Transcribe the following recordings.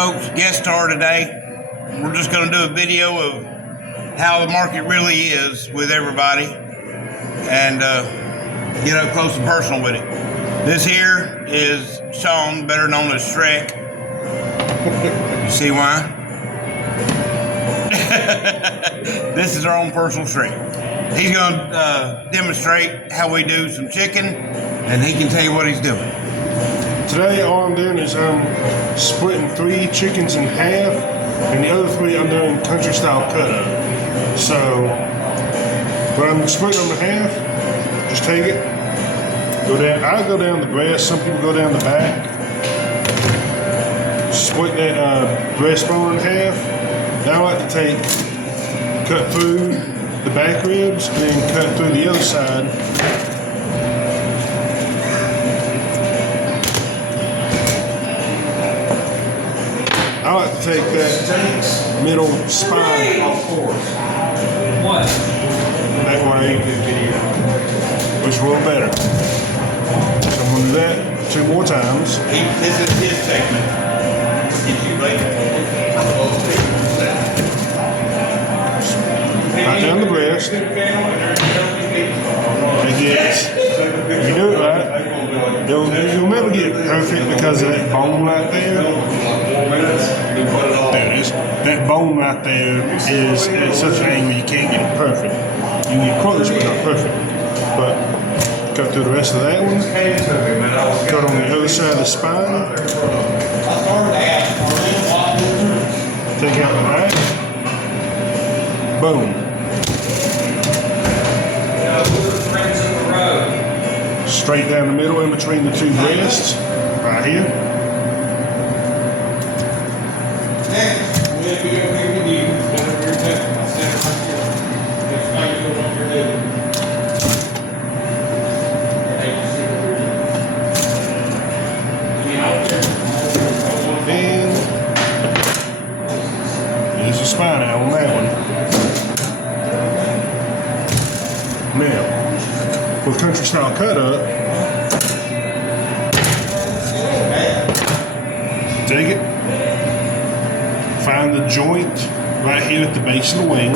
folks, guest star today. We're just going to do a video of how the market really is with everybody and get up close and personal with it. This here is Sean, better known as Shrek. You see why? This is our own personal Shrek. He's going to demonstrate how we do some chicken, and he can tell you what he's doing. Today all I'm doing is I'm splitting 3 chickens in half, and the other 3 I'm doing country style cut up. So when I'm splitting them in half, just take it, go down. I go down the breast, some people go down the back. Split that breastbone in half. Now I like to cut through the back ribs and then cut through the other side. I like to take that middle spine off that way, which is a little better. So I'm going to do that 2 more times. This is his segment. Right down the breast. You do it right. You'll never get perfect because of that bone right there. There it is. That bone right there is at such an angle you can't get it perfect. You can get close, but not perfect. But cut through the rest of that one. Cut on the other side of the spine. Take out the knife. Boom. Straight down the middle in between the 2 breasts, right here. And there's the spine out on that one. Now, with country style cut up, take it, find the joint right here at the base of the wing,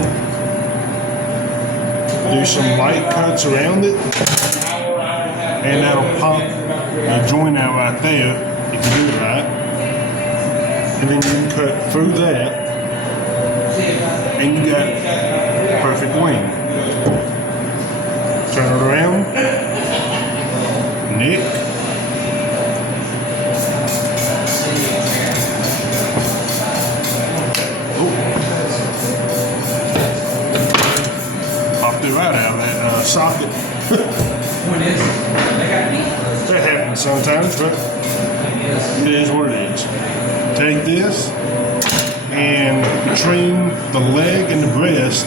do some light cuts around it, and that'll pop the joint out right there if you do it right. And then you can cut through that, and you got a perfect wing. Turn it around, neck, popped it right out of that socket. That happens sometimes, but it is what it is. Take this, and between the leg and the breast,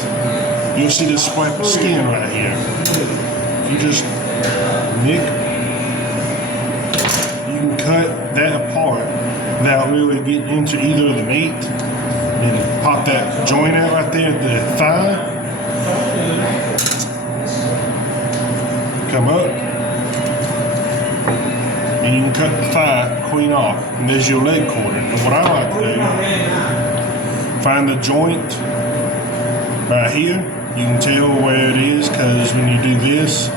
you'll see this swipe of skin right here. You just nick, you can cut that apart without really getting into either of the meat. And pop that joint out right there at the thigh. Come up. And you can cut the thigh clean off. And there's your leg quarter. And what I like to do, find the joint right here. You can tell where it is because when you do this,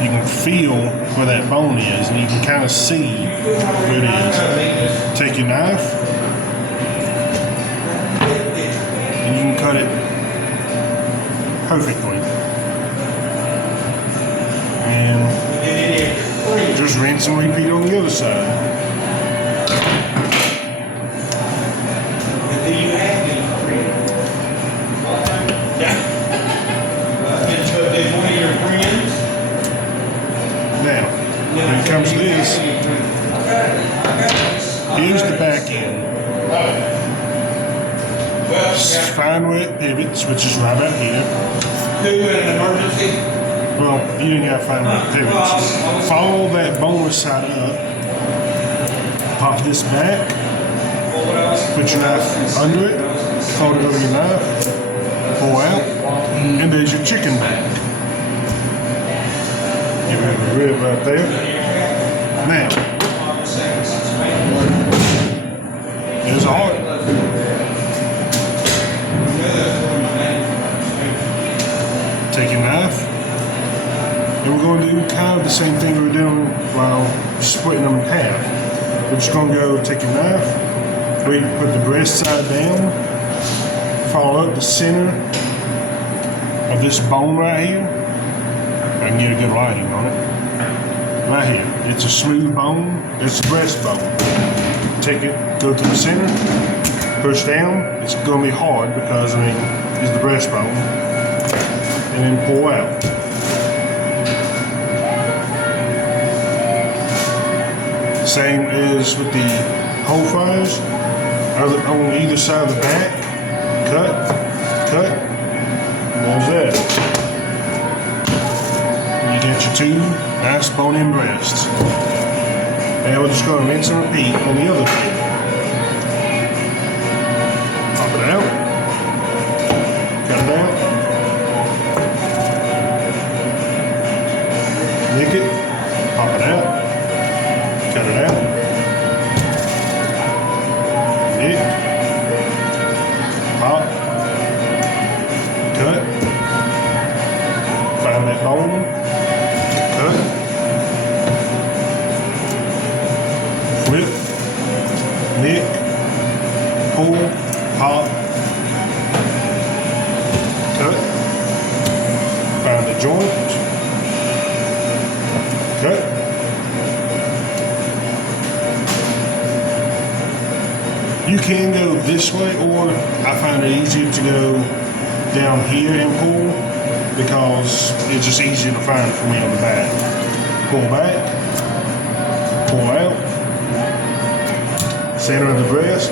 you can feel where that bone is and you can kind of see where it is. Take your knife and you can cut it perfectly. And just rinse and repeat on the other side. Now, when it comes to this, here's the back end. Find where it pivots, which is right about here. Well, you didn't gotta find where it pivots. Follow that boneless side up. Pop this back. Put your knife under it. Fold it over your knife. Pull out. And there's your chicken back. Get rid of the rib right there. Now, there's a heart. kind of the same thing we were doing while splitting them in half. We're just gonna go take a knife, we put the breast side down, follow up the center of this bone right here. I can get a good lighting on it. Right here, it's a smooth bone, it's a breastbone. Take it, go to the center, push down, it's gonna be hard because it's the breastbone, and then pull out. Same as with the whole fires, on either side of the back, cut, there's that. You get your two nice bone-in breasts. Now we're just going to rinse and repeat on the other pig. Pop it out, cut it out, nick it, pop it out, cut it out, nick, pop, cut, find that bone, cut, flip, nick, pull, pop, cut, find the joint, cut. You can go this way, or I find it easier to go down here and pull because it's just easier to find for me on the back. Pull back, pull out, center of the breast,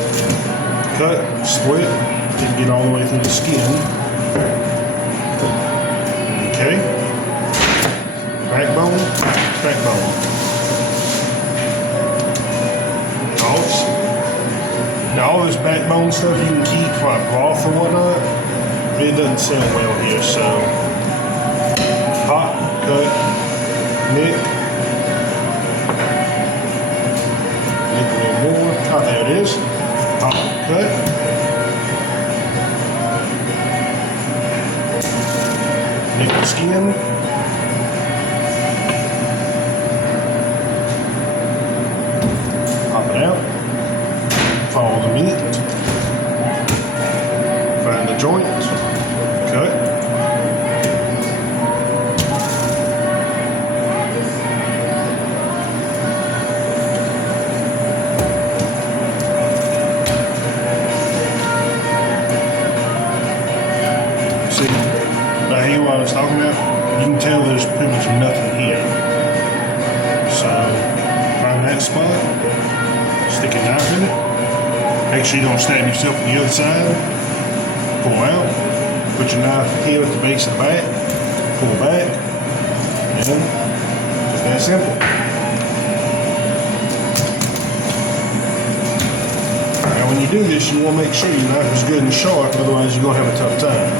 cut, split, and get all the way through the skin. Okay. Backbone, backbone. Dogs. Now all this backbone stuff you can keep for like broth or whatnot, it doesn't sell well here, so pop, cut, nick a little more. Oh, there it is. Pop, cut. Nick the skin. Pop it out. Follow the meat. Find the joint. Cut. See, right here what I was talking about, you can tell there's pretty much nothing here. So, find that spot, stick a knife in it. Make sure you don't stab yourself on the other side. Pull out. Put your knife here at the base of the back. Pull back. And just that simple. Now when you do this, you want to make sure your knife is good and sharp, otherwise you're going to have a tough time.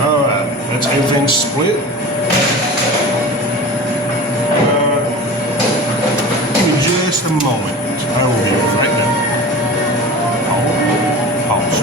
Alright, that's everything split. Just a moment. I will be right now. Pause.